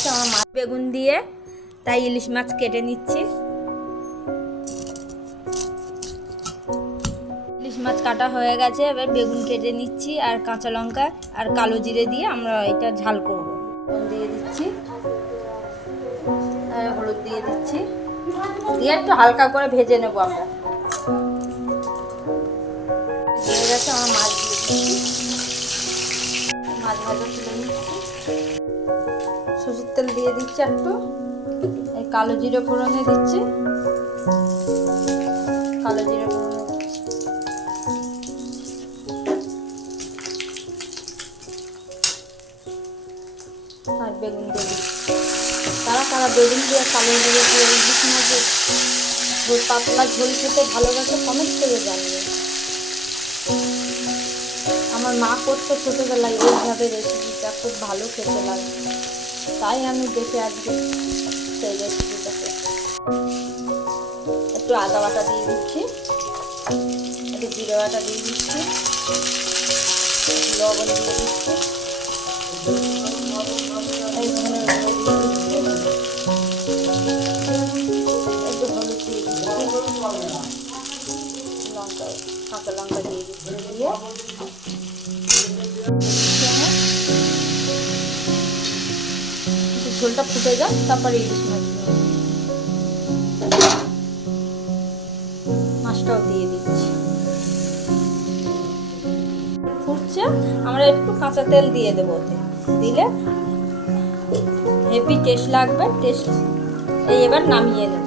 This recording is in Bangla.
গেছে আমার মাছ বেগুন দিয়ে, তাই ইলিশ মাছ কেটে নিচ্ছি। ইলিশ মাছ কাটা হয়ে গেছে, এবার বেগুন কেটে নিচ্ছি আর কাঁচা লঙ্কা আর কালো জিরে দিয়ে আমরা এটা ঝাল করব। দিয়ে দিচ্ছি, হলুদ দিয়ে দিচ্ছি, দিয়ে একটু হালকা করে ভেজে নেব আমরা। হয়ে গেছে আমার মাছ দিয়ে দিচ্ছি, মাছ ভাজা তুলে নিচ্ছি। সরষের তেল দিয়ে দিচ্ছি একটু, এই কালো জিরে ফোড়নে দিচ্ছি, কালো জিরে ফোড়নে দিচ্ছি, আর বেগুন দিয়ে দিচ্ছি। তারা বেগুন দিয়ে কালো জিরে দিয়ে ইলিশ মাছের ঝোল, পাতলা ঝোল খেতে ভালোবাসে, কমেন্ট করে জানিয়ে। আমার মা করতো ছোটোবেলায় এইভাবে, রেসিপিটা খুব ভালো খেতে লাগে, তাই আমি দেখে আজকে সেই রেসিপিটা করছি। একটু আদা বাটা দিয়ে দিচ্ছি, একটু জিরে বাটা দিয়ে দিচ্ছি, লবণ দিয়ে দিচ্ছি, একটু হলুদ দিয়ে দিচ্ছি, লঙ্কা কাঁচা লঙ্কা দিয়ে দিচ্ছি, দিয়ে ঝোলটা ফুটে যায়, তারপরে ইলিশ মাছটাও দিয়ে দিচ্ছি। ফুটছে, আমরা একটু কাঁচা তেল দিয়ে দেবো, দিলে হেভি টেস্ট লাগবে। টেস্ট এই এবার নামিয়ে নেব।